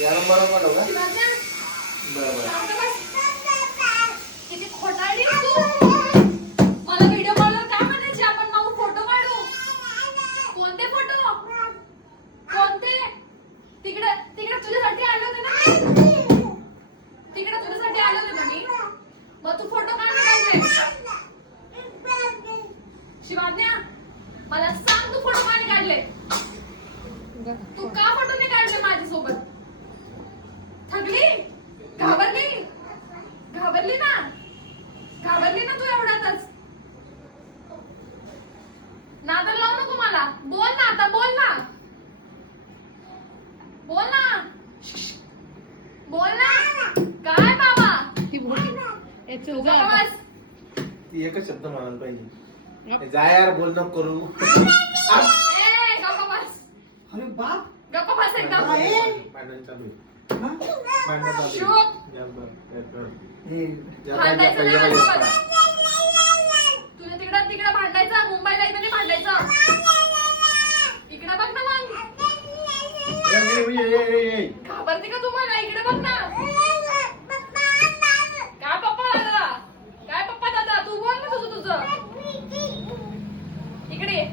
या नंबरवर पाठव का? शिवाज्ञा, बरं. शांत बस. किती खोटारडी आहे तू. मला व्हिडिओ कॉलवर काय म्हणायचे, आपण मग फोटो काढू. कोणते फोटो? कोणते? तिकडे तिकडे तुझ्यासाठी आले होते ना. तिकडे तुझ्यासाठी आले होते ना मी. मग तू फोटो का नाही काढले? शिवाज्ञा, मला सांग, तू फोटो का नाही काढले? तू का फोटो नाही काढले माझ्यासोबत? थकली? घाबरली? घाबरली ना? घाबरली ना तू एवढ्यातच? नादाला लावू नको मला. बोल ना आता, बोल ना. बोल ना. बोल ना. काय बाबा? गप्पा बस. ती एकच शब्द म्हणायला पाहिजे. जा यार, बोल नको करू. ए, गप्पा बस. अरे बाप. गप्पा बस एकदम. भांडण चालू आहे. भांडण चालू आहे. चुप. जा बरं. हे भांडायचं नाही माझ्यासोबत. तुझ्या तिकडं भांडायचं. मुंबईला इथं नाही भांडायचं. इकडं बघ ना मग. घाबरते का तुम्हाला? इकडे बघ ना. काय पप्पा दादा? काय पप्पा दादा? तू बोल ना तुझं. इकडे ये.